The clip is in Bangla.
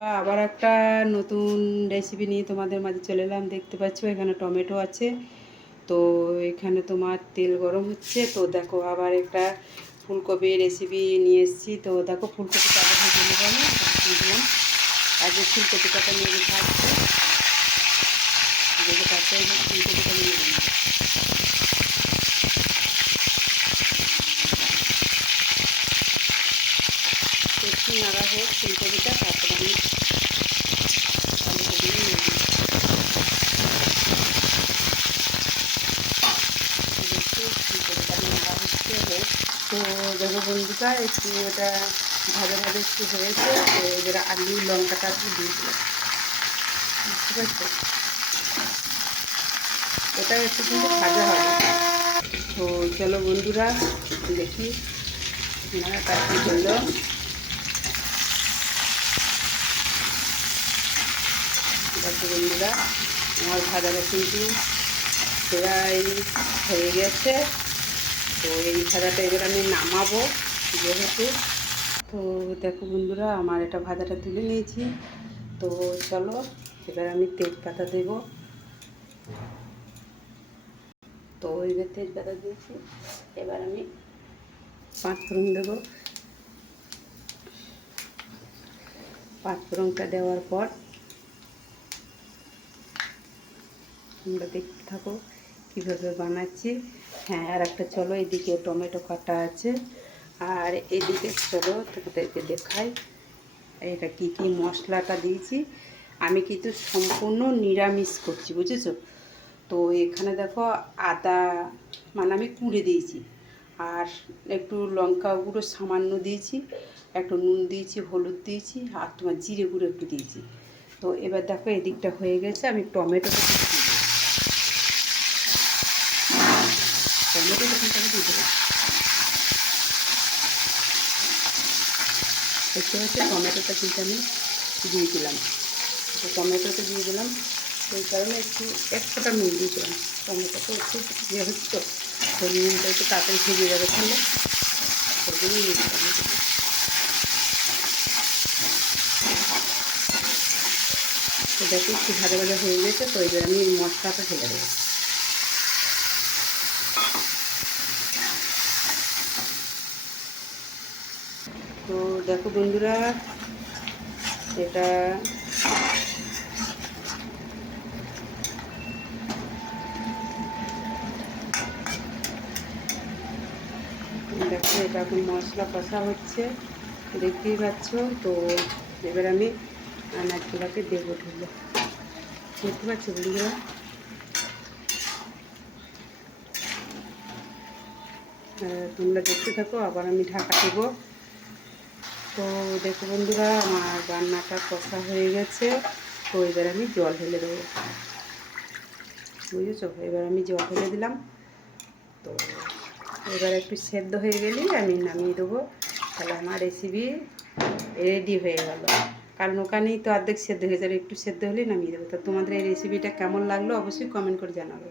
আবার একটা নতুন রেসিপি নিয়ে তোমাদের মাঝে চলে এলাম। দেখতে পাচ্ছ এখানে টমেটো আছে, তো এখানে তোমার তেল গরম হচ্ছে। তো দেখো আবার একটা ফুলকপি রেসিপি নিয়ে এসেছি। তো দেখো ফুলকপিটা আবার ভেজে নেবো, আমি দিলাম আগে ফুলকপিটাকে নিয়ে ভাজছে, দেখে তারপরে ফুলকপিটা নিয়ে নেবো। একটু নাড়া হোক ফুলকপিটা, তারপরে আমি আলুটা দিয়ে নেব। একটু ফুলকপিটা নাড়া হচ্ছে হোক। তো দেখো বন্ধুটা একটু এটা ভাজা ভাজা একটু হয়েছে, তো এবার আলু লঙ্কাটা একটু দিয়ে দিলাম, বুঝতে পারছো? এটা একটু কিন্তু ভাজা হবে। তো চলো বন্ধুরা দেখি নাড়াটা কী করলো। দেখো বন্ধুরা আমার ভাজাটা কিন্তু প্রায় হয়ে গেছে। তো এই ভাজাটা এবার আমি নামাবো যেহেতু। তো দেখো বন্ধুরা আমার এটা ভাজাটা তুলে নিয়েছি। তো চলো এবার আমি তেজপাতা দেব। তো এবার তেজপাতা দিয়েছি, এবার আমি পাঁচফোড়ন দেবো। পাঁচফোড়নটা দেওয়ার পর তোমরা দেখতে থাকো কীভাবে বানাচ্ছি। হ্যাঁ, আর একটা চলো এদিকে টমেটো কাটা আছে, আর এদিকে চলো তোমাদেরকে দেখাই এটা কি কি মশলাটা দিয়েছি। আমি কিন্তু সম্পূর্ণ নিরামিষ করছি, বুঝেছো? তো এখানে দেখো আদা মানে আমি কুড়ে দিয়েছি, আর একটু লঙ্কা গুঁড়ো সামান্য দিয়েছি, একটু নুন দিয়েছি, হলুদ দিয়েছি, আর তোমার জিরে গুঁড়ো একটু দিয়েছি। তো এবার দেখো এদিকটা হয়ে গেছে, আমি টমেটোটা টমেটোটা কিন্তু আমি দিয়ে দেবো। দেখতে পাচ্ছি টমেটোটা কিন্তু আমি দিয়ে দিলাম। তো টমেটোটা দিয়ে দিলাম, সেই কারণে একটু এক ফোঁটা নুন দিয়েছিলাম। টমেটোটা একটু ইয়ে হচ্ছে, তো নুনটা একটু তাড়াতাড়ি ভেজে যাবে, তাহলে ওই জন্য নিয়ে দিলাম। তো দেখো একটু ভাজা ভাজা হয়ে গেছে, তো এবার আমি এই মশলাটা ঢেলে দেবো। তো দেখো বন্ধুরা এটা দেখো এটা এখন মশলা কষা হচ্ছে, দেখতেই পাচ্ছ। তো এবার আমি আনাজগুলোকে দেবো ঢেলে, দেখতে পাচ্ছ বন্ধুরা। তোমরা দেখতে থাকো, আবার আমি ঢাকা দেবো। তো দেখো বন্ধুরা আমার রান্নাটা কষা হয়ে গেছে। তো এবার আমি জল ঢেলে দেবো, বুঝেছো? এবার আমি জল ঢেলে দিলাম। তো এবার একটু সেদ্ধ হয়ে গেলেই আমি নামিয়ে দেবো, তাহলে আমার রেসিপি রেডি হয়ে গেল। কারণ ওখানেই তো অর্ধেক সেদ্ধ হয়ে যাবে, একটু সেদ্ধ হলেই নামিয়ে দেবো। তো তোমাদের এই রেসিপিটা কেমন লাগলো অবশ্যই কমেন্ট করে জানাবে।